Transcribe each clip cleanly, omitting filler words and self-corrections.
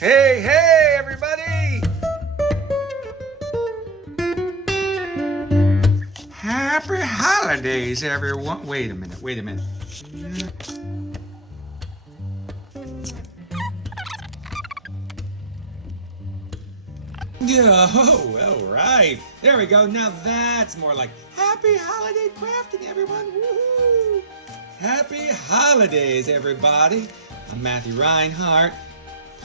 Hey, hey, everybody! Happy holidays, everyone. Wait a minute. Oh, all right. There we go. Now that's more like happy holiday crafting, everyone. Woohoo! Happy holidays, everybody. I'm Matthew Reinhardt,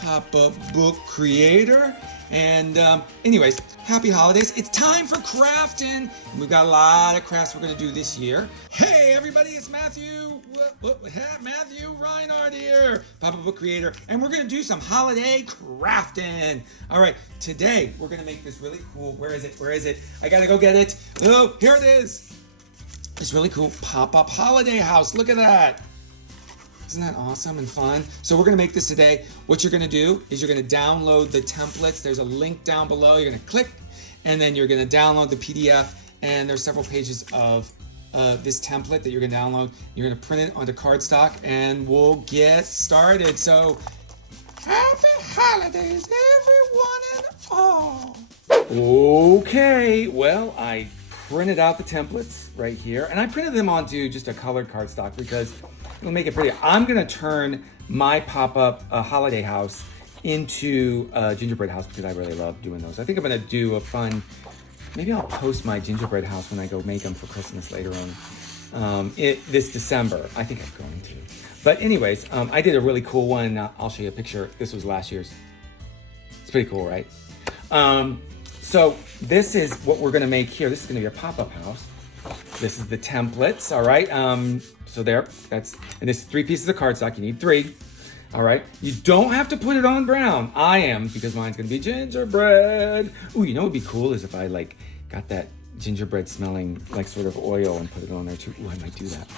pop-up book creator. And anyways, happy holidays. It's time for crafting. We've got a lot of crafts we're going to do this year. Hey, everybody, it's Matthew Reinhardt here, pop-up book creator. And we're going to do some holiday crafting. All right, today we're going to make this really cool. Where is it? I got to go get it. Oh, here it is. This really cool pop-up holiday house. Look at that. Isn't that awesome and fun? So we're gonna make this today. What you're gonna do is you're gonna download the templates. There's a link down below. You're gonna click, and then you're gonna download the PDF, and there's several pages of this template that you're gonna download. You're gonna print it onto cardstock, and we'll get started. So, happy holidays, everyone and all. Okay, well, I printed out the templates right here, and I printed them onto just a colored cardstock because it'll make it pretty. I'm gonna turn my pop-up holiday house into a gingerbread house because I really love doing those. I think I'm gonna do a fun, maybe I'll post my gingerbread house when I go make them for Christmas later on this December. I think I'm going to. But anyways, I did a really cool one. I'll show you a picture. This was last year's. It's pretty cool, right? So this is what we're gonna make here. This is gonna be a pop-up house. This is the templates, all right? So there, and this is 3 pieces of cardstock. You need 3, all right? You don't have to put it on brown. I am, because mine's gonna be gingerbread. Ooh, you know what'd be cool is if I got that gingerbread smelling sort of oil and put it on there too. Ooh, I might do that.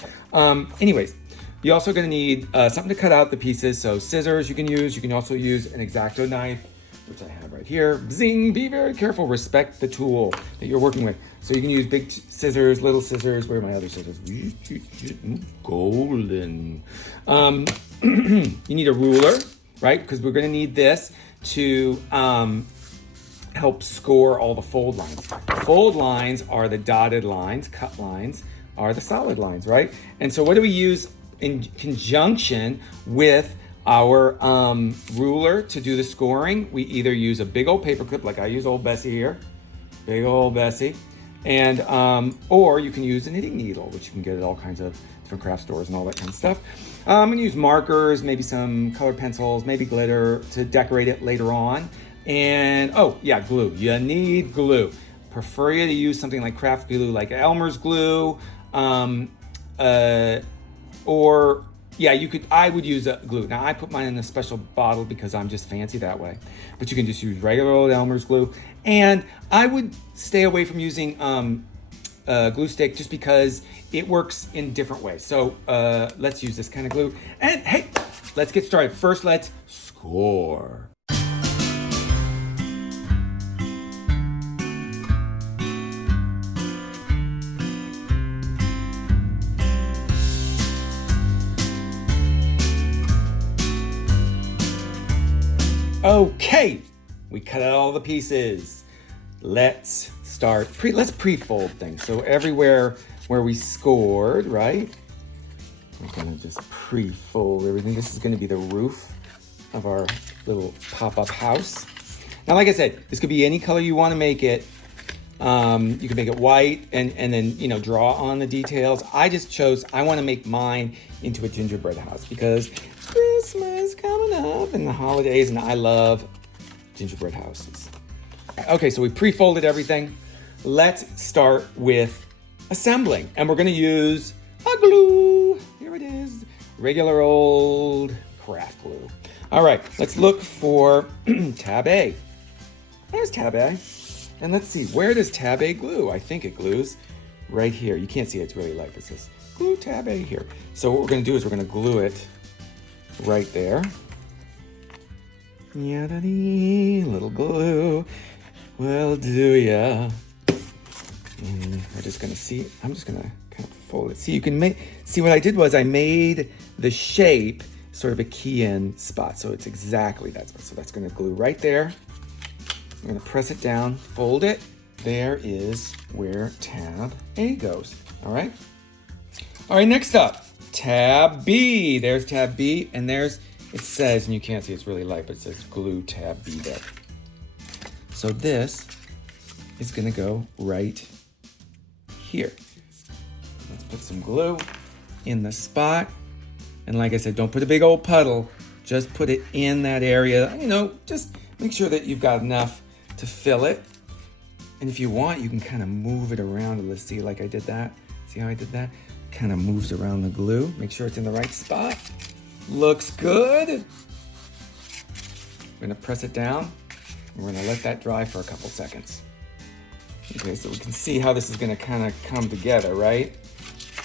Anyways, you're also gonna need something to cut out the pieces. So scissors you can use. You can also use an X-Acto knife, which I have right here. Zing, be very careful, respect the tool that you're working with. So you can use big scissors, little scissors. Where are my other scissors? Golden. You need a ruler, right? Because we're gonna need this to help score all the fold lines. Fold lines are the dotted lines, cut lines are the solid lines, right? And so what do we use in conjunction with our ruler to do the scoring? We either use a big old paper clip, like I use old Bessie here, big old Bessie, and or you can use a knitting needle, which you can get at all kinds of different craft stores and all that kind of stuff. I'm gonna use markers, maybe some colored pencils, maybe glitter to decorate it later on. And oh yeah, glue. You need glue. Prefer you to use something like craft glue, like Elmer's glue, or yeah, I would use a glue. Now I put mine in a special bottle because I'm just fancy that way. But you can just use regular old Elmer's glue. And I would stay away from using glue stick just because it works in different ways. So let's use this kind of glue. And hey, let's get started. First, let's score. Okay, we cut out all the pieces. Let's start, let's pre-fold things. So everywhere where we scored, right? We're gonna just pre-fold everything. This is gonna be the roof of our little pop-up house. Now, like I said, this could be any color you wanna make it. You can make it white and then, draw on the details. I just chose, I wanna make mine into a gingerbread house because Christmas coming up and the holidays, and I love gingerbread houses. Okay, so we pre-folded everything. Let's start with assembling, and we're gonna use a glue. Here it is, regular old craft glue. All right, let's look for tab A. There's tab A. And let's see, where does tab A glue? I think it glues right here. You can't see it, it's really light. It says glue tab A here. So what we're gonna do is we're gonna glue it right there. Yada-dee, little glue will do ya. And I'm just gonna kind of fold it. See, you can see what I did was I made the shape sort of a key in spot. So it's exactly that spot. So that's gonna glue right there. I'm gonna press it down, fold it. There is where tab A goes, all right? All right, next up, tab B. There's tab B, and there's, it says, and you can't see, it's really light, but it says glue tab B there. So this is gonna go right here. Let's put some glue in the spot. And like I said, don't put a big old puddle, just put it in that area. You know, just make sure that you've got enough to fill it. And if you want, you can kind of move it around. Let's see, like I did that. See how I did that? Kind of moves around the glue. Make sure it's in the right spot. Looks good. We're gonna press it down. We're gonna let that dry for a couple seconds. Okay, so we can see how this is gonna kind of come together, right?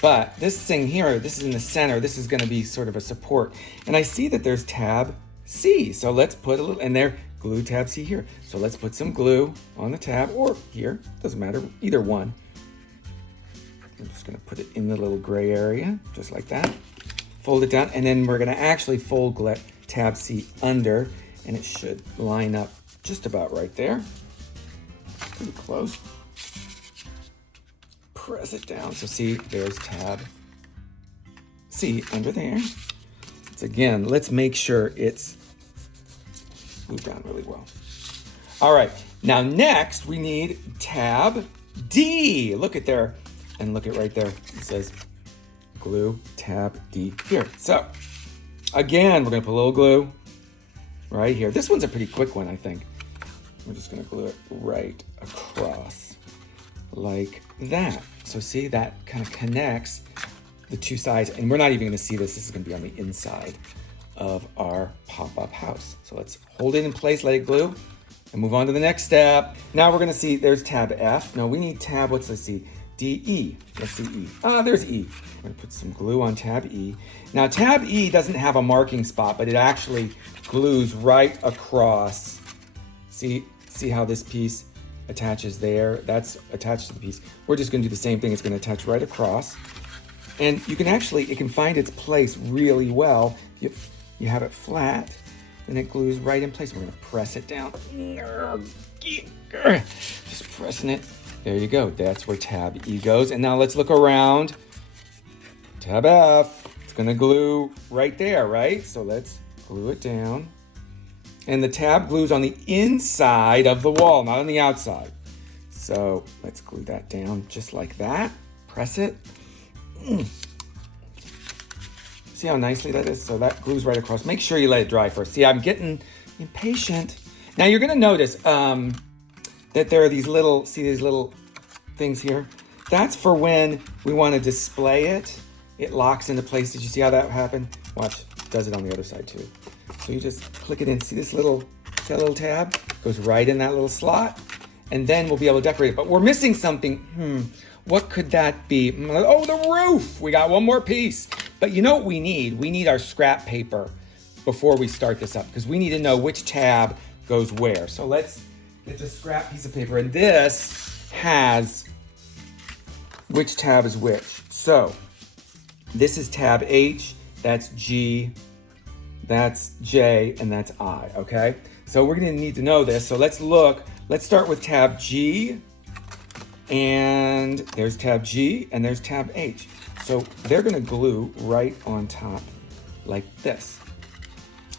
But this thing here, this is in the center. This is gonna be sort of a support. And I see that there's tab C. So let's put a little, and there, glue tab C here. So let's put some glue on the tab, or here, doesn't matter, either one. I'm just gonna put it in the little gray area, just like that. Fold it down, and then we're gonna actually fold tab C under, and it should line up just about right there. Pretty close. Press it down. So see, there's tab C under there. It's again, let's make sure it's glued down really well. All right, now next we need tab D. Look at there, and look at right there. It says glue tab D here. So again, we're gonna put a little glue right here. This one's a pretty quick one, I think. We're just gonna glue it right across like that. So see, that kind of connects the two sides, and we're not even gonna see this. This is gonna be on the inside of our pop-up house. So let's hold it in place, let it glue, and move on to the next step. Now we're gonna see, there's tab F. No, we need tab, let's see, D, E. Let's see E. Ah, there's E. I'm gonna put some glue on tab E. Now tab E doesn't have a marking spot, but it actually glues right across. See how this piece attaches there? That's attached to the piece. We're just gonna do the same thing. It's gonna attach right across. And you can actually, it can find its place really well. You have it flat, and it glues right in place. We're gonna press it down. Just pressing it. There you go. That's where tab E goes. And now let's look around. Tab F, it's gonna glue right there, right? So let's glue it down. And the tab glues on the inside of the wall, not on the outside. So let's glue that down just like that. Press it. See how nicely that is? So that glues right across. Make sure you let it dry first. See, I'm getting impatient. Now you're gonna notice that there are these little, see these little things here? That's for when we wanna display it. It locks into place. Did you see how that happened? Watch, it does it on the other side too. So you just click it in. See this little tab? Goes right in that little slot. And then we'll be able to decorate it. But we're missing something. What could that be? Oh, the roof. We got one more piece. But you know what we need? We need our scrap paper before we start this up, because we need to know which tab goes where. So let's get the scrap piece of paper. And this has which tab is which. So this is tab H, that's G, that's J, and that's I, okay? So we're gonna need to know this. So let's look. Let's start with tab G, and there's tab G, and there's tab H. So they're gonna glue right on top like this.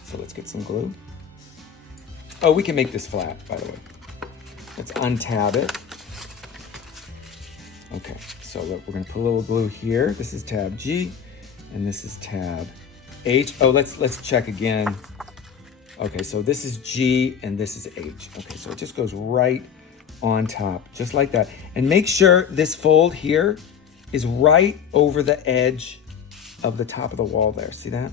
So let's get some glue. Oh, we can make this flat, by the way. Let's untab it. Okay, so look, we're gonna put a little glue here. This is tab G, and this is tab H. Oh, let's check again. Okay, so this is G and this is H. Okay, so it just goes right on top, just like that. And make sure this fold here is right over the edge of the top of the wall there. See that?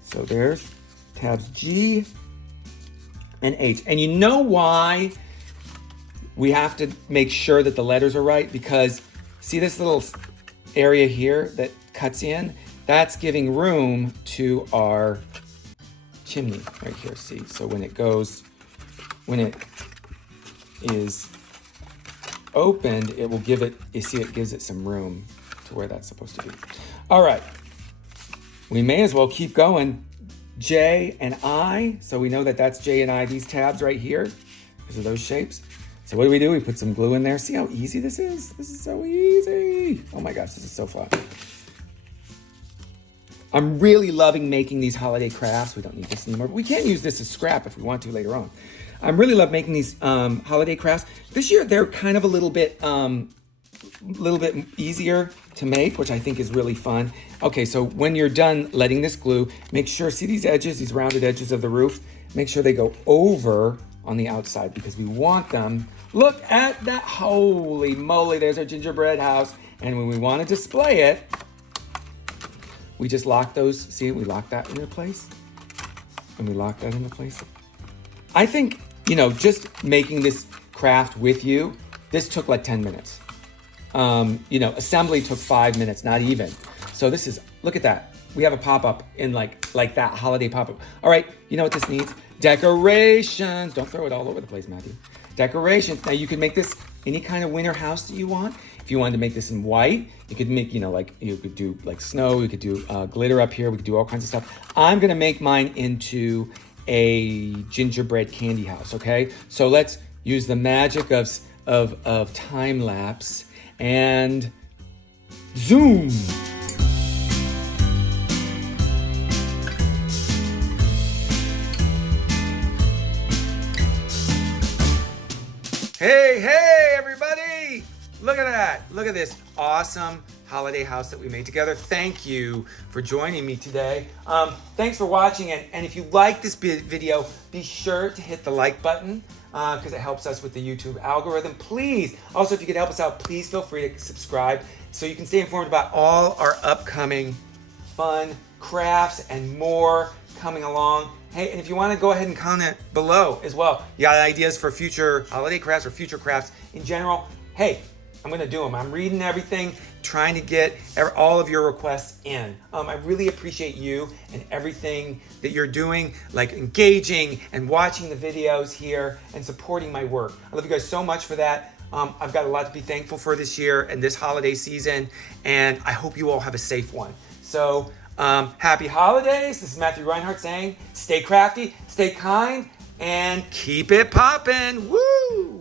So there's tabs G and H. And you know why we have to make sure that the letters are right? Because see this little area here that cuts in? That's giving room to our chimney right here, see? So when it is opened, it will give it, you see it gives it some room to where that's supposed to be. All right, we may as well keep going. J and I, so we know that that's J and I, these tabs right here, because of those shapes. So what do? We put some glue in there. See how easy this is? This is so easy. Oh my gosh, this is so fun. I'm really loving making these holiday crafts. We don't need this anymore, but we can use this as scrap if we want to later on. I really love making these holiday crafts. This year, they're kind of a little bit easier to make, which I think is really fun. Okay, so when you're done letting this glue, make sure, see these edges, these rounded edges of the roof? Make sure they go over on the outside because we want them. Look at that, holy moly, there's our gingerbread house. And when we want to display it, we just lock those, see, we lock that into place. And we lock that into place. I think, just making this craft with you, this took like 10 minutes. Assembly took 5 minutes, not even. So this is, look at that. We have a pop-up in like that holiday pop-up. All right, you know what this needs? Decorations. Don't throw it all over the place, Matthew. Decorations. Now you can make this any kind of winter house that you want. If you wanted to make this in white, you could make, you could do like snow, you could do glitter up here, we could do all kinds of stuff. I'm gonna make mine into a gingerbread candy house, okay? So let's use the magic of time lapse and zoom. Hey, everybody! Look at that. Look at this awesome holiday house that we made together. Thank you for joining me today. Thanks for watching it. And if you like this video, be sure to hit the like button because it helps us with the YouTube algorithm. Please, also if you could help us out, please feel free to subscribe so you can stay informed about all our upcoming fun crafts and more coming along. Hey, and if you want to go ahead and comment below as well, you got ideas for future holiday crafts or future crafts in general, hey, I'm going to do them. I'm reading everything, trying to get all of your requests in. I really appreciate you and everything that you're doing, like engaging and watching the videos here and supporting my work. I love you guys so much for that. I've got a lot to be thankful for this year and this holiday season, and I hope you all have a safe one. So, happy holidays. This is Matthew Reinhardt saying, stay crafty, stay kind, and keep it poppin'. Woo!